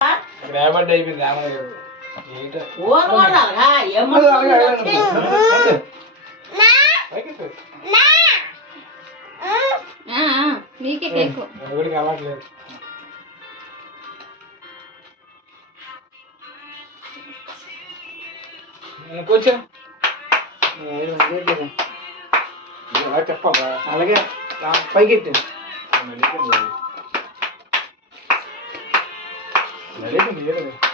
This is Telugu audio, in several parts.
రేపటి అయిపోయింది మీకే కేక్ ఎవరికి అలవాట్లేదు. కూర్చో చెప్పాలా అలాగే పైకెట్టు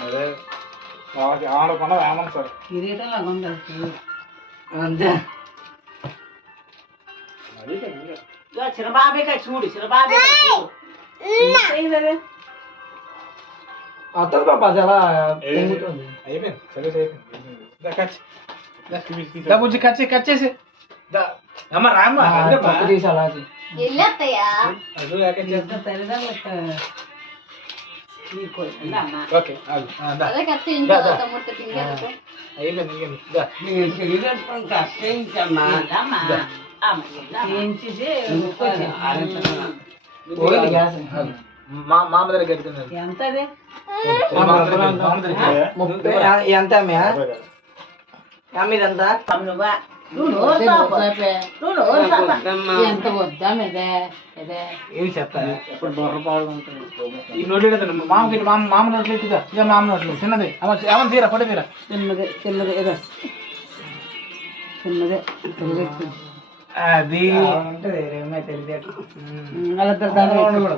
అదే ఆడకుండా వేమను సార్ అంతే చిన్నబాబే చూడు చిన్నబాబే అత్తది పాప చాలా అయిపోయింది సర్వీస్ అయిపోయింది. బుజ్జి కచ్చేసి అమ్మ రామ్మ తీసి అలా వెళ్ళత్తయ్యా ఓకే అదే కత్తి మామ దగ్గర కట్టుకున్నాను. ఎంత ఎంత ఎంత వద్దా మీదే ఏమి చెప్తాను ఇప్పుడు బొర్ర పాడు ఈ నోట్లు మామకి మామ నోట్లు ఎత్తుగా ఇక మామ నోట్లు చిన్నది ఏమన్నా తీరా పొడి తీరా చిన్నదే చిన్నదే ఏదో చిన్నదే అది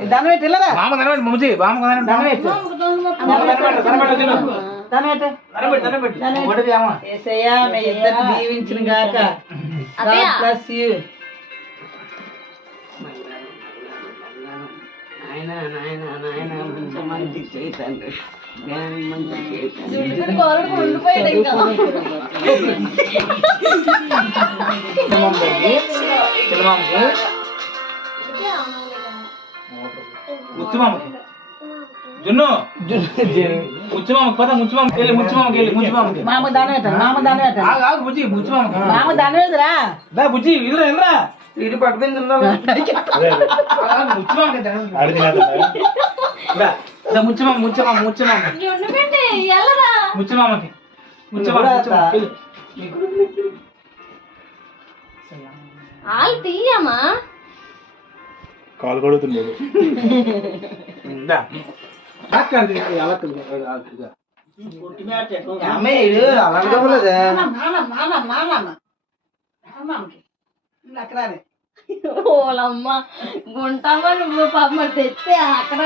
దాని పెట్టిల్లరా మామ కనబడి ముమ్మిది మామ దీవించిన గాక ప్లస్ నాయన నాయన నాయన కొంచెం మంచి చేతండి ఉండిపోయాడు ఇంకా ముచ్చుమామకి జున్ను ముచ్చుమామకి పద ముచ్చుమామకి వెళ్ళి ముచ్చుమామకి వెళ్ళి ముచ్చుమామకి మామ దాని ఆగు బుజ్జి ముచ్చుమామకి మామ దాని వేదరా దా బుజ్జి ఇదిరా ఎల్రా వీడి పట్టుకుని ముచ్చుమామ ముచ్చుమామ ముచ్చుమామ ఉండిపోండి ఎల్లరా ముచ్చుమామకి ముచ్చుమామ ఆలు తీయమ్మా కాలు కొడుతున్నాడు ఓలమ్మ గుంటామా నువ్వు పాప తెస్తే అక్కడ